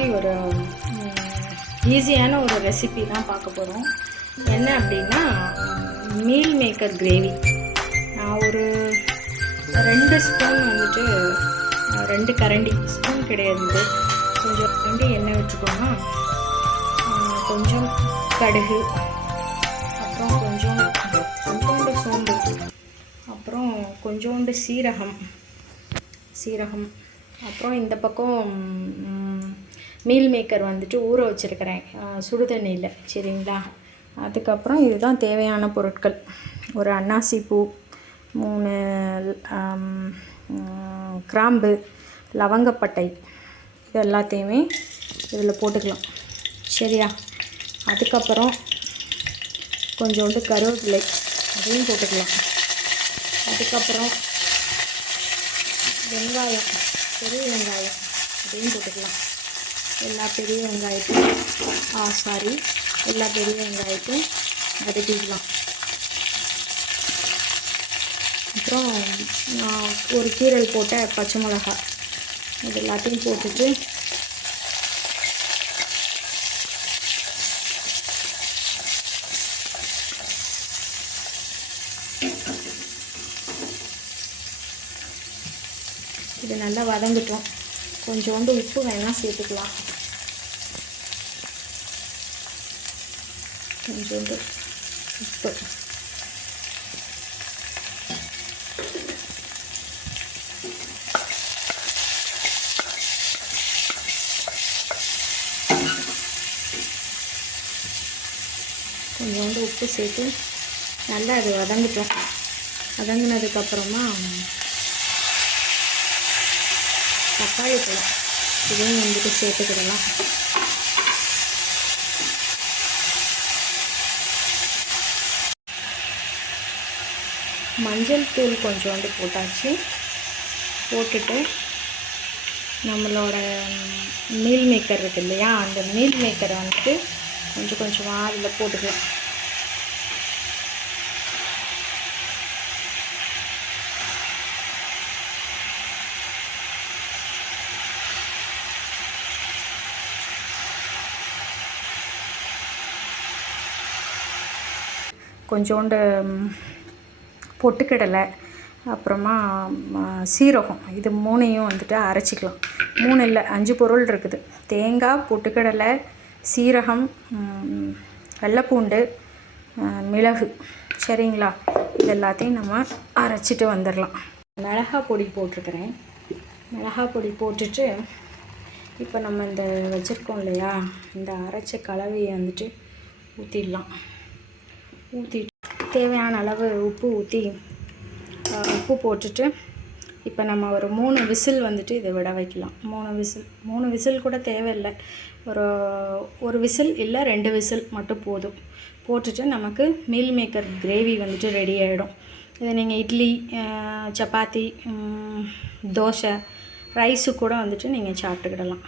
இன்றைக்கி ஒரு ஈஸியான ஒரு ரெசிபி தான் பார்க்க போகிறோம். என்ன அப்படின்னா மீல் மேக்கர் கிரேவி. நான் ஒரு 2 ஸ்பூன் வந்துட்டு 2 கரண்டி, ஸ்பூன் கிடையாது, கொஞ்சம் கரண்டி எண்ணெய் வச்சுக்கோங்க. கொஞ்சம் கடுகு, அப்புறம் கொஞ்சோண்டு சோம்பு, அப்புறம் கொஞ்சோண்டு சீரகம், அப்புறம் இந்த பக்கம் மீல் மேக்கர் வந்துட்டு ஊற வச்சுருக்கிறேன் சுடுதண்ணியில். சரிங்களா? அதுக்கப்புறம் இதுதான் தேவையான பொருட்கள். ஒரு அன்னாசி பூ, 3 கிராம்பு, லவங்கப்பட்டை, இது எல்லாத்தையுமே இதில் போட்டுக்கலாம். சரியா? அதுக்கப்புறம் கொஞ்சோண்டு கருவேப்பிலை, அதையும் போட்டுக்கலாம். அதுக்கப்புறம் வெங்காயம், பெரிய வெங்காயம், அதையும் போட்டுக்கலாம். எல்லா பெரிய வெங்காயத்தையும் வதக்கிக்கலாம். அப்புறம் ஒரு கீரல் போட்ட பச்சை மிளகாய், இது எல்லாத்தையும் போட்டுட்டு இது நல்லா வதங்கிட்டோம். கொஞ்சோண்டு உப்பு வேணால் சேர்த்துக்கலாம். கொஞ்சோண்டு உப்பு, சேர்த்து நல்லா அது வதங்கிட்டோம். வதங்கினதுக்கப்புறமா தக்காளி பழம், இதையும் வந்துட்டு சேர்த்துக்கிடலாம். மஞ்சள் தூள் கொஞ்சோண்டு போட்டாச்சு. போட்டுட்டு நம்மளோட மீல் மேக்கர் இருக்குது இல்லையா, அந்த மீல் மேக்கரை வந்துட்டு கொஞ்சமாக அதில் போட்டுக்கலாம். கொஞ்சோண்டு பொட்டுக்கடலை, அப்புறமா சீரகம், இது 3ஐயும் வந்துட்டு அரைச்சிக்கலாம். 3 இல்லை 5 பொருள் இருக்குது. தேங்காய், பொட்டுக்கடலை, சீரகம், வெள்ளைப்பூண்டு, மிளகு. சரிங்களா? இது எல்லாத்தையும் நம்ம அரைச்சிட்டு வந்துடலாம். மிளகாய் பொடி போட்டிருக்கிறேன். மிளகாய் பொடி போட்டுட்டு இப்போ நம்ம இந்த வச்சுருக்கோம் இல்லையா, இந்த அரைச்ச கலவையை வந்துட்டு ஊற்றிடலாம். ஊற்றிட்டு தேவையான அளவு உப்பு போட்டுட்டு இப்போ நம்ம ஒரு 3 விசில் வந்துட்டு இதை விட வைக்கலாம். 3 விசில் கூட தேவையில்லை. ஒரு விசில் இல்லை 2 விசில் மட்டும் போதும். போட்டுட்டு நமக்கு மீல் மேக்கர் கிரேவி வந்துட்டு ரெடி ஆகிடும். இதை நீங்கள் இட்லி, சப்பாத்தி, தோசை, ரைஸு கூட வந்துட்டு நீங்கள் சாப்பிட்டுக்கிடலாம்.